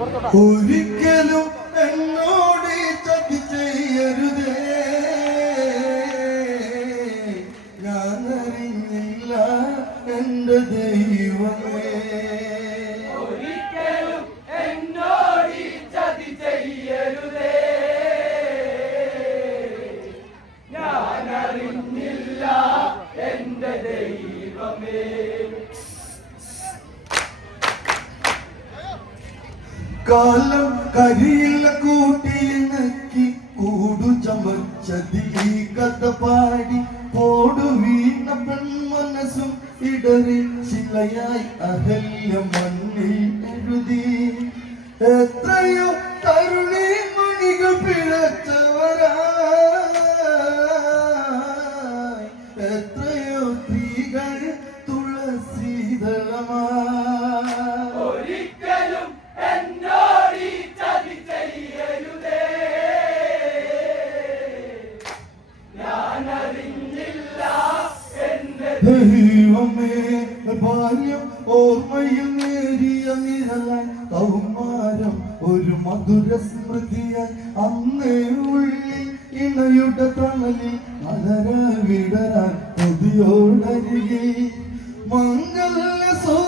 ഒരിക്കലും എന്നോട് ചതി ചെയ്യരുതേ. ഞാൻ അറിഞ്ഞില്ല എന്റെ ദൈവമേ. ഒരിക്കലും എന്നോട് ചതി ചെയ്യരുതേ. ഞാൻ അറിഞ്ഞില്ല എന്റെ ദൈവമേ. കാലം കരിയില കൂട്ടി നക്കി കൂടു ചമച്ചതി ഈ കഥ പാടി പോടു വീണ പെൺമനസ്സും ഇടറി ശിലയായി അഹല്യ മണ്ണിൽ എഴുതി. എത്രയോ തരുണി മണികൾ പിഴച്ചവരായി ബാല്യം ഓർമ്മയിൽ നേരിയ നിഴലായി കൗമാരം ഒരു മധുര സ്മൃതിയായി അന്നേ ഉള്ളിൽ ഇണയുടെ തണലിൽ മലര വിടരാൻ കൊതിയോടരികെ മംഗല്യ സൂത്രമണിഞ്ഞു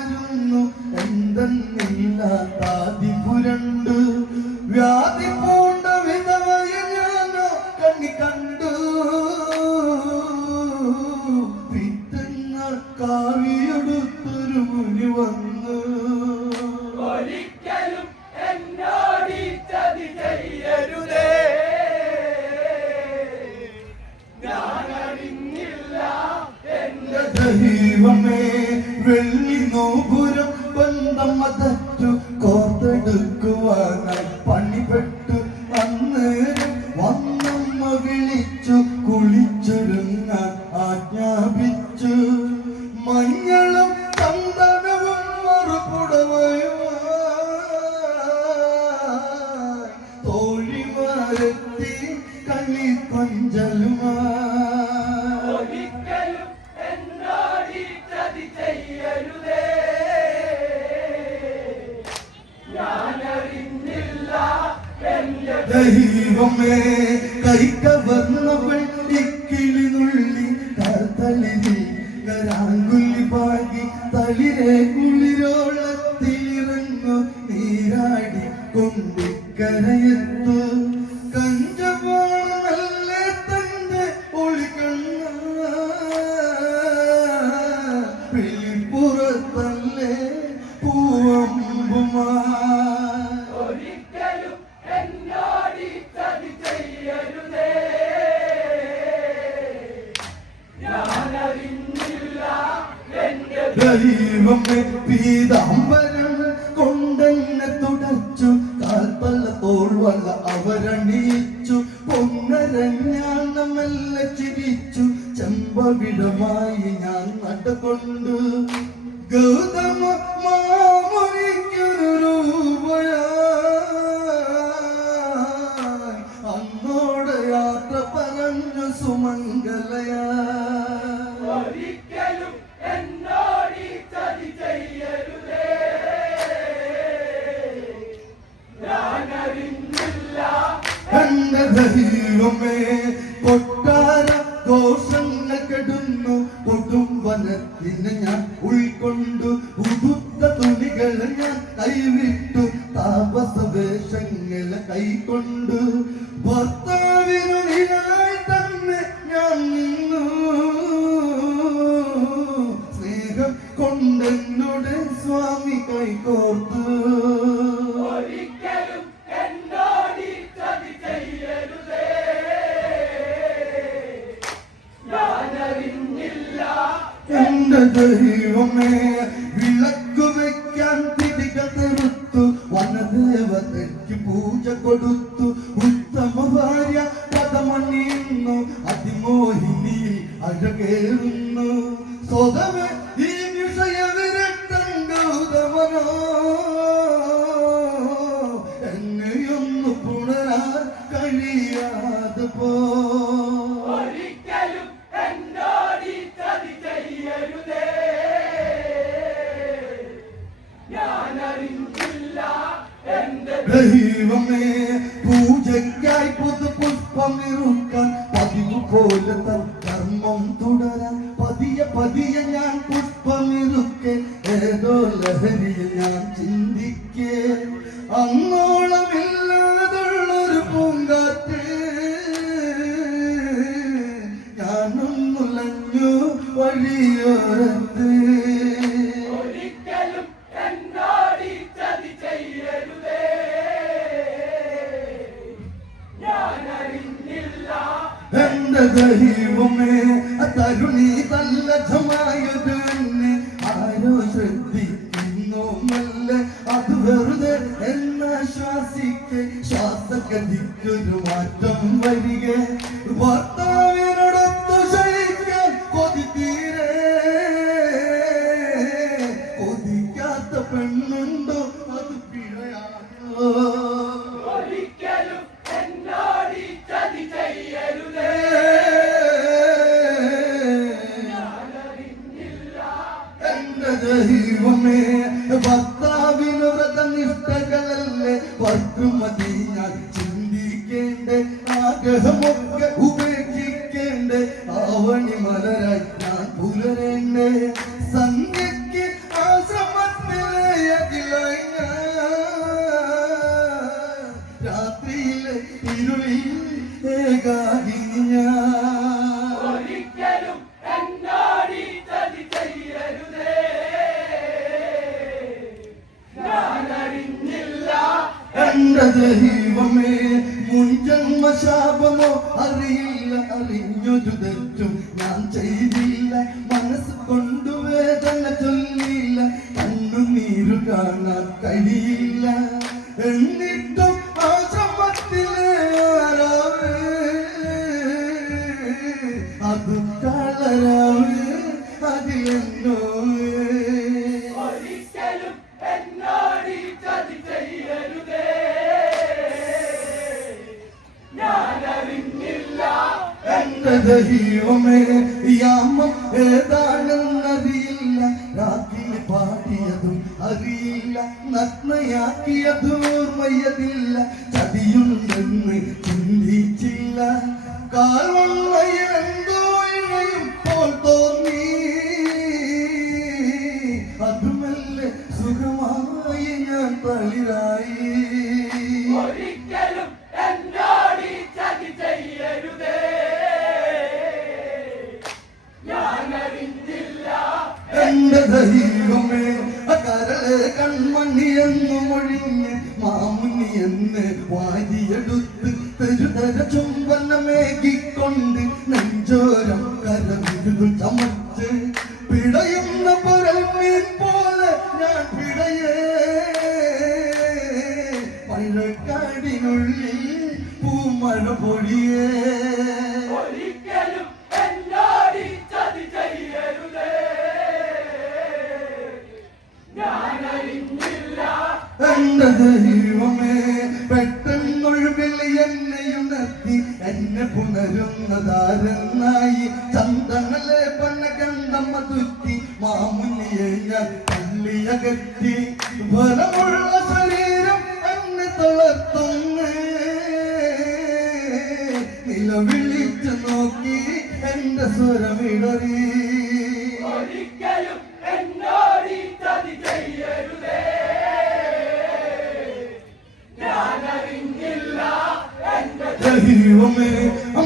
പടരുന്നു എന്തെന്നില്ലാതാതി പുരണ്ടു. വ്യാധി പൂണ്ട വിധവയെ ഞാനോ കണ്ണി കണ്ടു. പിത്തങ്ങൾ കാവിയെടുത്തൊരു മുനി വന്നു. ഒരിക്കലും എന്നോട് ചതി ചെയ്യരുതേ. ഞാൻ അറിഞ്ഞില്ല എന്റെ ദൈവമേ. അതറ്റു കോർത്തെടുക്കുവാനായി പണിപ്പെട്ടു അന്നേരം വന്നമ്മ വിളിച്ചു കുളിച്ചൊരുങ്ങാൻ ആജ്ഞാപിച്ചു. മഞ്ഞളും ചന്ദനവും മറുപുടവയും തോഴിമാരെത്തി കളി പഞ്ചലുമായി ദൈവമേ കൈക്കവർന്നവൾ ഇക്കിളി നുള്ളി കർത്തളിരി കരാങ്കുലി പാകി ദൈവമേ പീതാംബര ഉൾക്കൊണ്ടു ഉടുത്ത തുണികളെ ഞാൻ കൈവിട്ടു. താപസവേഷങ്ങളെ കൈക്കൊണ്ടു. ഭർത്താവിനു നിഴല ദൈവമേ വിളക്കു വെക്കാൻ തിരികൾ നിർത്തു വനദേവതയ്ക്ക് പൂജ കൊടുത്തു. ഉത്തമ ഭാര്യ പദമണിയുന്നു. അതിമോഹിനി അഴകേറുന്നു. സ്വതമേ ഈ വിഷയ വിരട്ടം ഗൗതമനോ എന്നെയൊന്നു പുണരാൻ കഴിയാതെ പോ ദഹിവുമേ തരുണി തല്ലജമായത് നിന്നെ സന്ധ്യക്ക് ആശ്രമത്തിലെ രാത്രിയിലെ ഇരുളിൽ ഏകാകിഞ്ഞ ദൈവമേ മുൻജന്മശാപമോ അറിയില്ല. അറിഞ്ഞൊരു തെറ്റും ഞാൻ ചെയ്തി ദൈവമേ ചുംബനമേകിക്കൊണ്ട് നെഞ്ചോരം കരവിരുകൾ ചമർ എന്റെ ദൈവമേ പെട്ടെന്നൊരു എന്നെയുണർത്തി എന്നെ ഉണർത്തി എന്നെ പുണരുന്നതാരെന്നായി ചന്തങ്ങളെ പണ കണ്ടമ്മ തുറ്റി മാമുനിയെ ഞാൻ തള്ളിയകറ്റി ഫലമുള്ള ശരീരം എന്നെ തളർത്തുന്നു. നിലവിളിച്ചു നോക്കി എന്റെ സ്വരമിടറി ഒരിക്കലും എന്നോടി ചെയ്യരുതേ. ദൈവമേ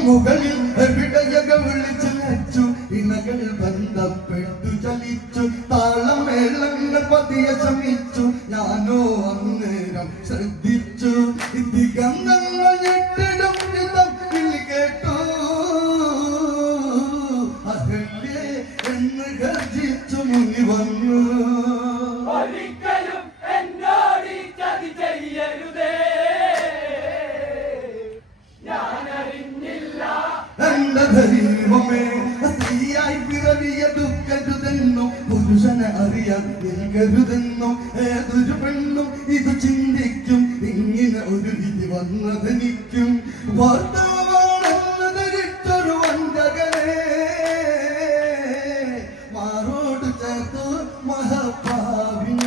മുകളിൽ എവിടെയൊക്കെ വിളിച്ചു വെച്ചു ഇണകൾ ബന്ധപ്പെട്ടു ചലിച്ചു. താളമേളങ്ങൾ പതിയെ ശമിച്ചു. ഞാനോ അന്നേരം ശ്രദ്ധിച്ചു. ദിഗന്ധങ്ങൾ ഏതൊരു പെണ്ണും ഇത് ചിന്തിക്കും. ഇങ്ങനെ ഒരു വിധി വന്നതെനിക്കും ഭർത്താവാണെന്ന് ധരിച്ചൊരു വഞ്ചകനെ. മാറോട് ചേർത്തു മഹാഭാവിന.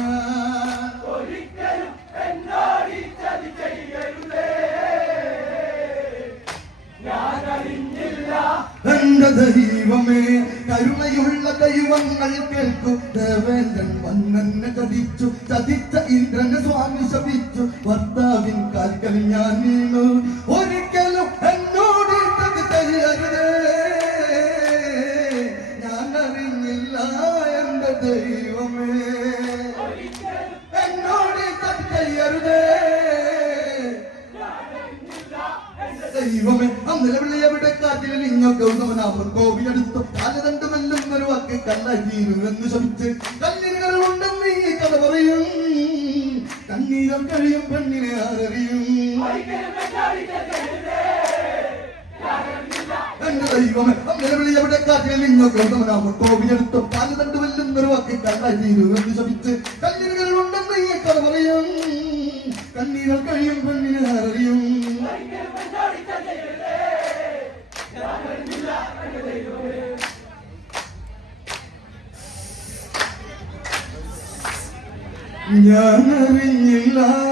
ചെയ്യരുതേ. ഞാനറിഞ്ഞില്ല. എന്റെ ദൈവമേ കരുണയുള്ള ദൈവങ്ങൾ കേൾക്കും. ദേവേന്ദ്രൻ വന്നെന്നെ ചതിച്ചു ചതിച്ച ഇന്ദ്രനെ സ്വാമി ശപിച്ചു. ഭർത്താവിൻ കാൽക്കൽ ഞാൻ നീങ്ങു ഒരിക്കലും എന്നോട് ചെയ്യരുതേ ഞാൻ അറിഞ്ഞില്ല എന്റെ ദൈവമേ. എന്നോട് ചെയ്യരുതേ ദൈവമേ അന്നലെ എവിടെ കാറ്റിൽ നിങ്ങ ഗൗതമനാമർ കോവിലെടുത്തു കാലതണ്ട് മെല്ലുന്നൊരു വാക്ക് കണ്ണീരുവെന്ന് ശമിച്ച് കണ്ണീരുകളുണ്ടെന്ന് ഈ കഥ പറയും. കണ്ണീരം കഴിയും പെണ്ണിനെ ആരറിയും. എന്റെ ദൈവമേ കാറ്റിൽ നിങ്ങ ഗൗതമനാമർ കോവിലെടുത്തു കാലതണ്ട് മെല്ലുന്നൊരു വാക്ക് കണ്ണീരുവെന്ന് ശമിച്ച് കണ്ണീരുകളുണ്ടെന്ന് ഈ കഥ പറയും. കണ്ണീരം കഴിയും പെണ്ണിനെ ആരറിയും. എന്നോട് ചതി